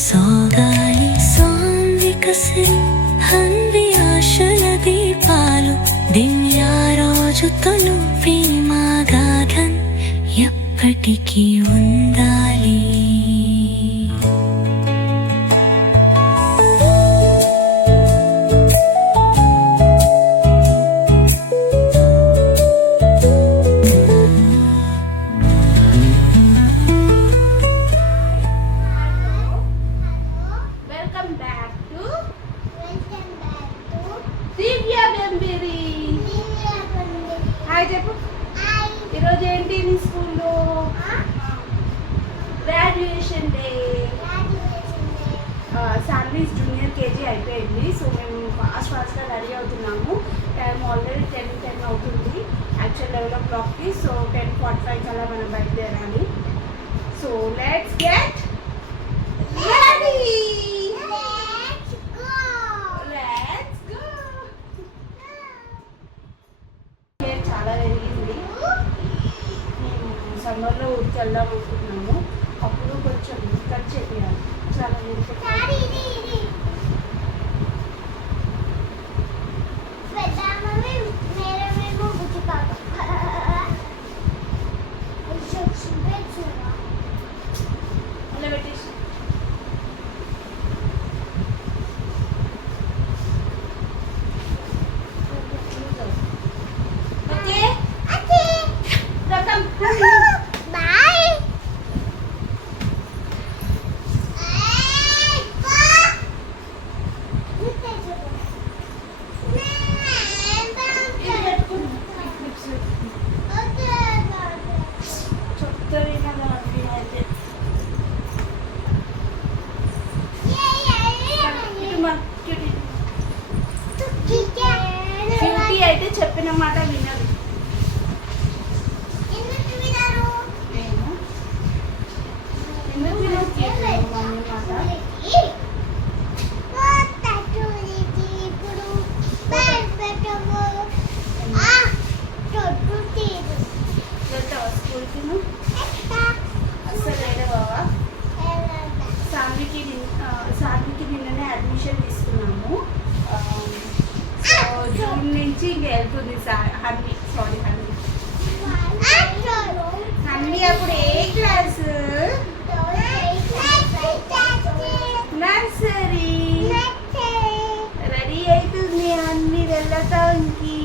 సోగాలి సోంవికసిరి హంది ఆశల దీపాలు దివ్య రోజు తొలు ప్రేమగాథన్ ఎప్పటికీ ఉండాలి. ఈరోజు ఏంటి నీ స్కూల్లో గ్రాడ్యుయేషన్ డే. శాన్వీస్ జూనియర్ కేజీ అయిపోయింది. సో మేము ఫాస్ట్గా రెడీ అవుతున్నాము. టైం ఆల్రెడీ 10 అవుతుంది యాక్చువల్ 11 o'clockకి. సో 10:45 కల్లా మనం బయలుదేరాలి. So let's get ready. చాలా పెరిగింది. సమ్మర్లో ఊరికి వెళ్దాం అనుకుంటున్నాము. అప్పుడు కొంచెం కట్ చేయాలి. చాలా పెట్టేసి అయితే చెప్పిన మాట వినదు. సార్కి నిన్ననే అడ్మిషన్ తీసుకున్నాము. జూన్ నుంచి ఇంక వెళ్తుంది హన్వి. హన్వి అప్పుడు ఏ క్లాసు? నర్సరీ. రెడీ అవుతుంది హన్వి వెళ్ళటానికి.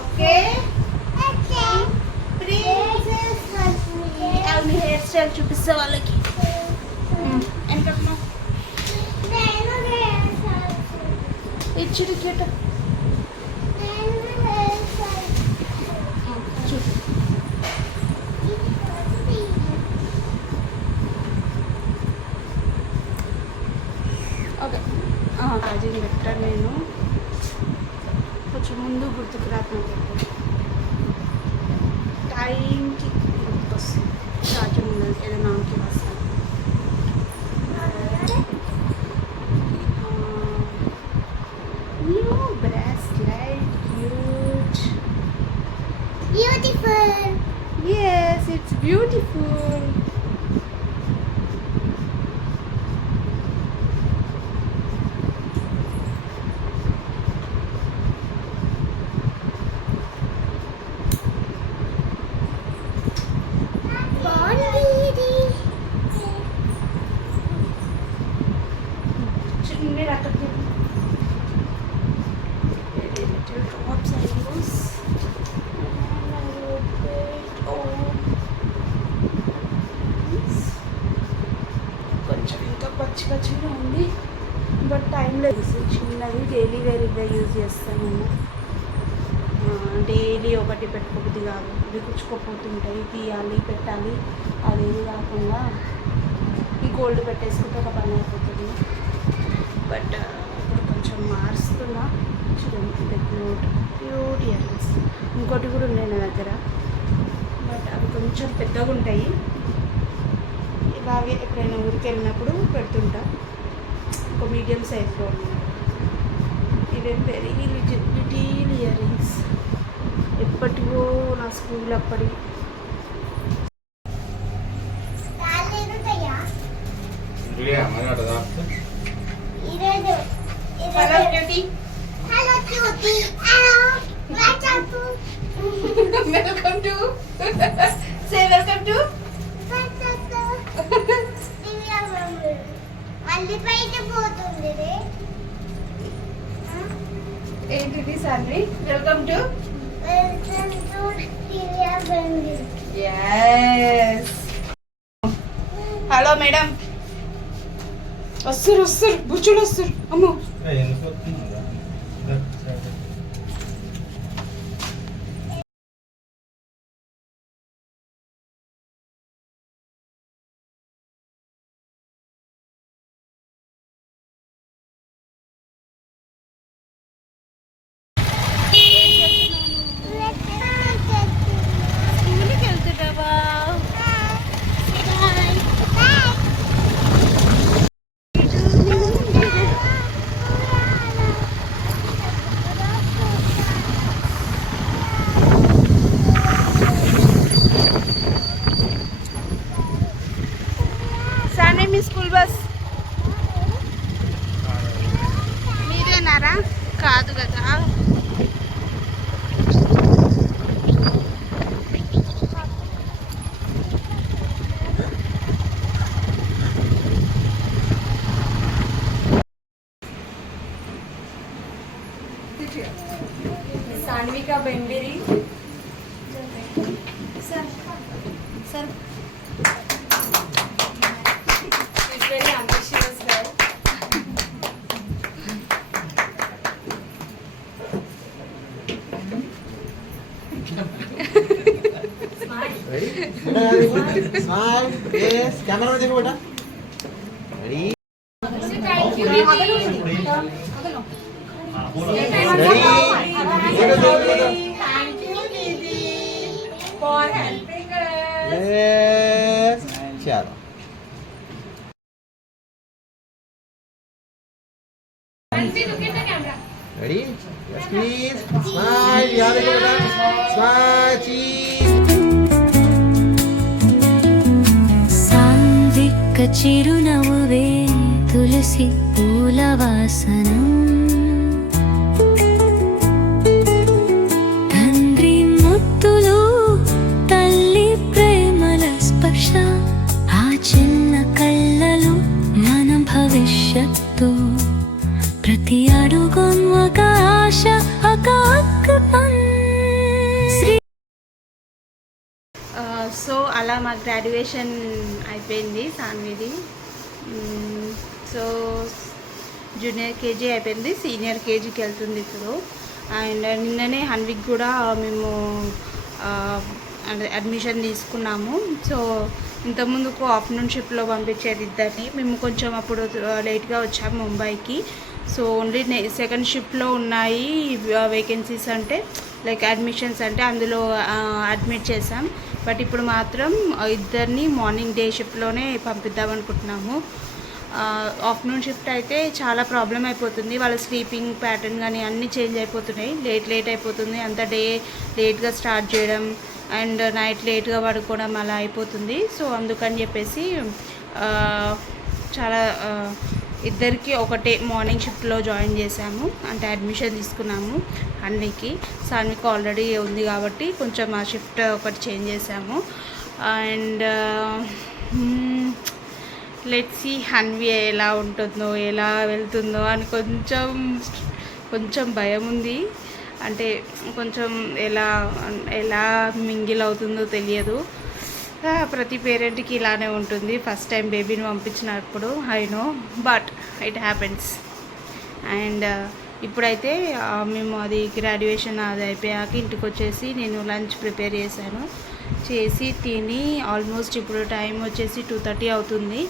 ఓకే హెయిర్ స్టైల్ చూపిస్తే వాళ్ళకి ఇచ్చుడు క్యూట్. ఓకే ఛార్జింగ్ పెట్టాను నేను. కొంచెం ముందు గుర్తుకు రాకుండా టైంకి గుర్తుకొస్తుంది. ఛార్జింగ్ ఉండదు ఏదైనా ఆమెకి వస్తాను. New bracelet cute. Beautiful. Yes, it's beautiful. కొంచెం ఇంకా పచ్చిగా ఉంది బట్ టైం లేదు. చిన్నది డైలీ వేరీగా యూజ్ చేస్తాను నేను. డైలీ ఒకటి పెట్టుకోబుద్ది కాదు. ఇవి కుచ్చుకోపోతుంటాయి, తీయాలి పెట్టాలి. అదేది కాకుండా ఈ గోల్డ్ పెట్టేసుకుంటే ఒక పని అయిపోతుంది. బట్ ఇప్పుడు కొంచెం మారుస్తున్నా. చూడండి క్యూట్ ఇయర్ రింగ్స్. ఇంకోటి కూడా ఉన్నాయి నా దగ్గర బట్ అవి కొంచెం పెద్దగా ఉంటాయి. ఇలాగే ఎప్పుడైనా ఊరికి వెళ్ళినప్పుడు పెడుతుంటా. ఒక మీడియం సైజ్లో ఉన్నాయి. ఇవేం వెరీ లిటిల్ ఇయర్ రింగ్స్. ఎప్పటివో నా స్కూల్ అప్పటి Hello Cutie. Hello Cutie. Hello. Welcome to. Welcome to say welcome to మళ్ళీ పైన పోతుంది రే. ఏంటిది Saanvi welcome to welcome to Divya Bandi. yes hello madam వస్తురు బుచ్చులు వస్తురు అమ్మో స్కూల్కి వెళ్తున్నావా సానే మీ స్కూల్ బస్ మీరేనారా కాదు కదా सान्विका बेंबेरी sir is very ambitious girl. Smile. Yes. Camera में देखो बेटा. Ready. Thank you Didi for helping us. Yes. चलो. Ready? Yes, please. Smile. याद रखो बेटा. Smile. Cheese. సాంద్రిక చిరునవ్వే తులసి పూల వాసనం తండ్రి ముద్దులు తల్లి ప్రేమల స్పర్శ ఆ చిన్న కళ్ళలు మన భవిష్యత్తు ప్రతి అడుగం ఒక ఆశ ఒక అద్భుతం సో అలా మా గ్రాడ్యుయేషన్ అయిపోయింది సాన్విది సో జూనియర్ కేజీ అయిపోయింది సీనియర్ కేజీకి వెళ్తుంది ఇప్పుడు అండ్ నిన్ననే హన్విక్ కూడా మేము అడ్మిషన్ తీసుకున్నాము సో ఇంతకుముందుకు ఆఫ్టర్నూన్ షిఫ్ట్లో పంపించేది ఇద్దరిని మేము కొంచెం అప్పుడు లేట్గా వచ్చాము ముంబైకి సో ఓన్లీ సెకండ్ షిఫ్ట్లో ఉన్నాయి వేకెన్సీస్ అంటే లైక్ అడ్మిషన్స్ అంటే అందులో అడ్మిట్ చేసాం బట్ ఇప్పుడు మాత్రం ఇద్దరిని మార్నింగ్ డే షిఫ్ట్లోనే పంపిద్దాం అనుకుంటున్నాము ఆఫ్టర్నూన్ షిఫ్ట్ అయితే చాలా ప్రాబ్లం అయిపోతుంది వాళ్ళ స్లీపింగ్ ప్యాటర్న్ కానీ అన్నీ చేంజ్ అయిపోతున్నాయి లేట్ అయిపోతుంది అంత డే లేట్గా స్టార్ట్ చేయడం అండ్ నైట్ లేట్గా పడుకోవడం అలా అయిపోతుంది సో అందుకని చెప్పేసి చాలా ఇద్దరికి ఒకటే మార్నింగ్ షిఫ్ట్లో జాయిన్ చేశాము అంటే అడ్మిషన్ తీసుకున్నాము హన్వికి సాన్వికి ఆల్రెడీ ఉంది కాబట్టి కొంచెం ఆ షిఫ్ట్ ఒకటి చేంజ్ చేశాము అండ్ లెట్స్ సీ హన్వి ఎలా ఉంటుందో ఎలా వెళ్తుందో అని కొంచెం భయం ఉంది అంటే కొంచెం ఎలా మింగిల్ అవుతుందో తెలియదు ప్రతి పేరెంట్కి ఇలానే ఉంటుంది ఫస్ట్ టైం బేబీని పంపించినప్పుడు I know but it happens and ఇప్పుడైతే మేము అది గ్రాడ్యుయేషన్ అది అయిపోయాక ఇంటికి వచ్చేసి నేను లంచ్ ప్రిపేర్ చేసి తిని ఆల్మోస్ట్ ఇప్పుడు టైం వచ్చేసి 2:30 అవుతుంది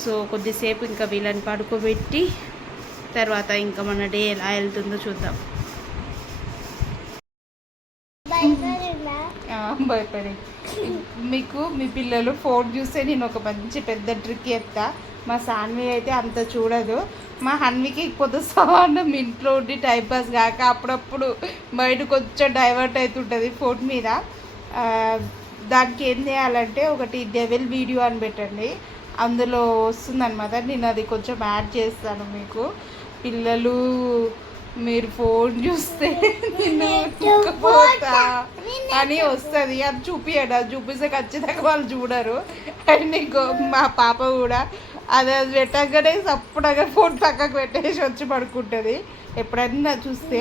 సో కొద్దిసేపు ఇంకా వీళ్ళని పడుకోబెట్టి తర్వాత ఇంకా మన డే ఎలా వెళ్తుందో చూద్దాం భయపడి మీకు మీ పిల్లలు ఫోన్ చూస్తే నేను ఒక మంచి పెద్ద ట్రిక్ చెప్తా మా సాన్వి అయితే అంత చూడదు మా హన్వికి పొద్దుసానం ఇంట్లో ఉండి టైంపాస్ కాక అప్పుడప్పుడు మైండ్ కొంచెం డైవర్ట్ అవుతుంటుంది ఫోన్ మీద. దానికి ఏం చేయాలంటే ఒకటి డెవిల్ వీడియో అని పెట్టండి, అందులో వస్తుందన్నమాట. నేను అది కొంచెం యాడ్ చేస్తాను మీకు. పిల్లలు మీరు ఫోన్ చూస్తే నేను పోతా అని వస్తుంది, అది చూపియండి. అది చూపిస్తే ఖచ్చితంగా వాళ్ళు చూడరు. అండ్ ఇంకో మా పాప కూడా అది పెట్టగానే సప్పుడగా ఫోన్ పక్కకు పెట్టేసి వచ్చి పడుకుంటుంది. ఎప్పుడైనా చూస్తే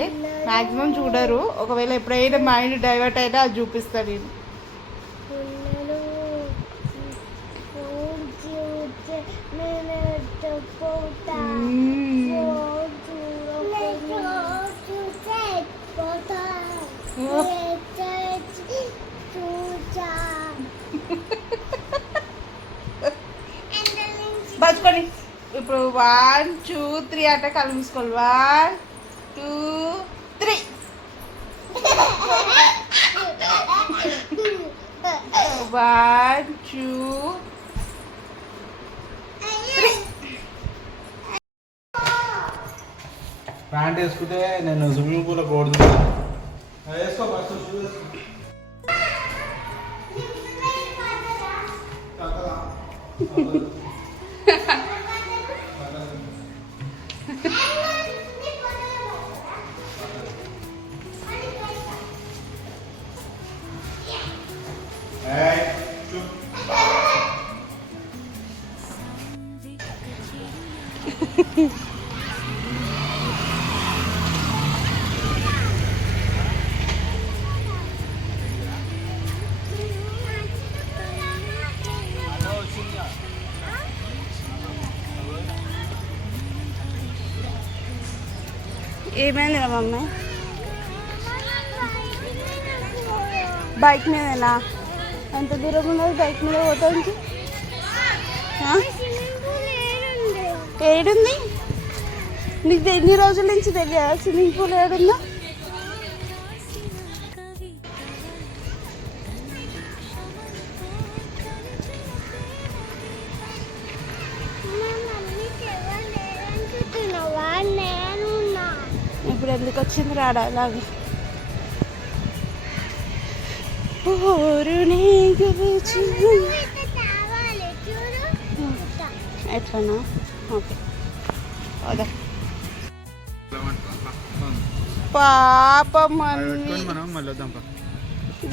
మ్యాక్సిమం చూడరు. ఒకవేళ ఎప్పుడైనా మైండ్ డైవర్ట్ అయినా అది చూపిస్తాను నేను. బతుకొని ఇప్పుడు 1 2 3 అంటే కళ్ళు మూసుకోవాలి. 1 2 3. 1 2 3. ప్యాంట్ వేసుకుంటే నేను స్విమ్మింగ్ పూల్లో కొడుతున్నాను. వేసుకో ఫస్ట్ షూ వేసుకో. ఏమైంది రా మమ్మీ? బైక్ మీద ఎలా ఎంత దూరం ఉన్నది? బైక్ మీద పోతానికి ఏడుంది? నీకు ఎన్ని రోజుల నుంచి తెలియదా స్విమ్మింగ్ పూల్ ఏడుందో? ఇప్పుడు ఎందుకు వచ్చింది రాడా అలాగే? ఎట్లనా? ఓకే అదే పాపం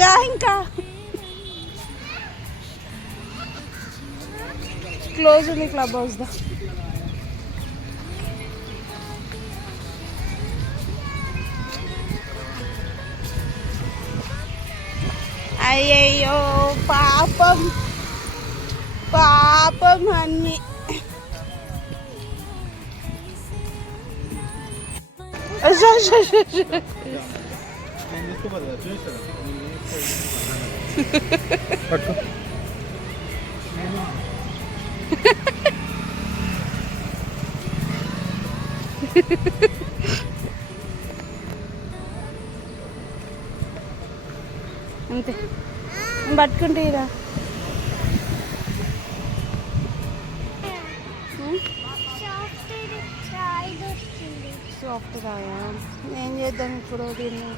దా ఇంకా క్లోజ్ ఉంది క్లబ్ హౌస్ దా. అయ్యయ్యో పాపం పాపం అన్ని. అంతే పట్టుకుంటే ఇరా. సాఫ్ట్ కాదా? ఏం చేద్దాం ఇప్పుడు దీన్ని?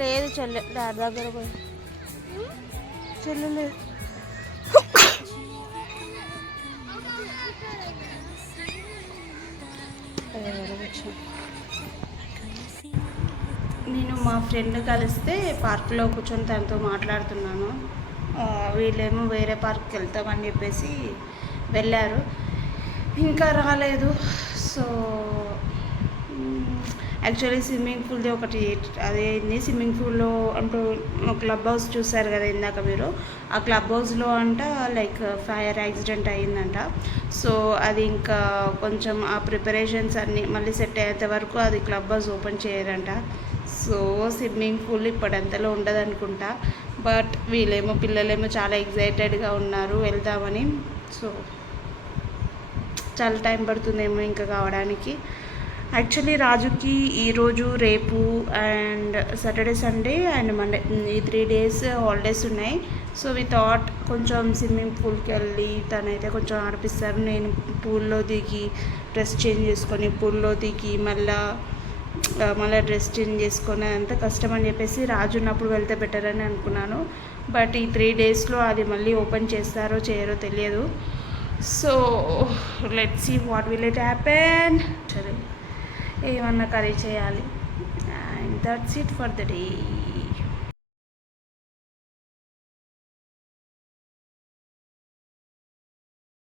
లేదు చెల్లె డాడీ దగ్గర పోయి. చెల్లె లేదు. నేను మా ఫ్రెండ్ కలిస్తే పార్క్లో కూర్చొని తనతో మాట్లాడుతున్నాను. వీళ్ళేమో వేరే పార్క్కి వెళ్తామని చెప్పేసి వెళ్ళారు, ఇంకా రాలేదు. సో యాక్చువల్లీ స్విమ్మింగ్ పూల్ది ఒకటి అదేంది, స్విమ్మింగ్ పూల్లో అంటూ క్లబ్ హౌస్ చూసారు కదా ఇందాక మీరు, ఆ క్లబ్ హౌస్లో అంట లైక్ ఫైర్ యాక్సిడెంట్ అయ్యిందంట. సో అది ఇంకా కొంచెం ఆ ప్రిపరేషన్స్ అన్నీ మళ్ళీ సెట్ అయ్యేంత వరకు అది క్లబ్ హౌస్ ఓపెన్ చేయరంట. సో స్విమ్మింగ్ పూల్ ఇప్పుడంతలో ఉండదు అనుకుంటా. బట్ వీళ్ళేమో పిల్లలేమో చాలా ఎగ్జైటెడ్గా ఉన్నారు వెళ్దామని. సో చాలా టైం పడుతుందేమో ఇంకా కావడానికి. యాక్చువల్లీ రాజుకి ఈరోజు రేపు and Saturday Sunday and Monday ఈ 3 days హాలిడేస్ ఉన్నాయి. సో వి థాట్ కొంచెం స్విమ్మింగ్ పూల్కి వెళ్ళి తనైతే కొంచెం ఆడిపిస్తారు. నేను పూల్లో దిగి డ్రెస్ చేంజ్ చేసుకొని పూల్లో దిగి మళ్ళీ డ్రెస్ చేంజ్ చేసుకొని అంత కష్టం అని చెప్పేసి రాజు ఉన్నప్పుడు వెళ్తే బెటర్ అని అనుకున్నాను. బట్ ఈ 3 daysలో అది మళ్ళీ ఓపెన్ చేస్తారో చేయరో తెలియదు. So let's see what will it happen. సరే ఏమన్నా కర్రీ చేయాలి. And that's it for the day.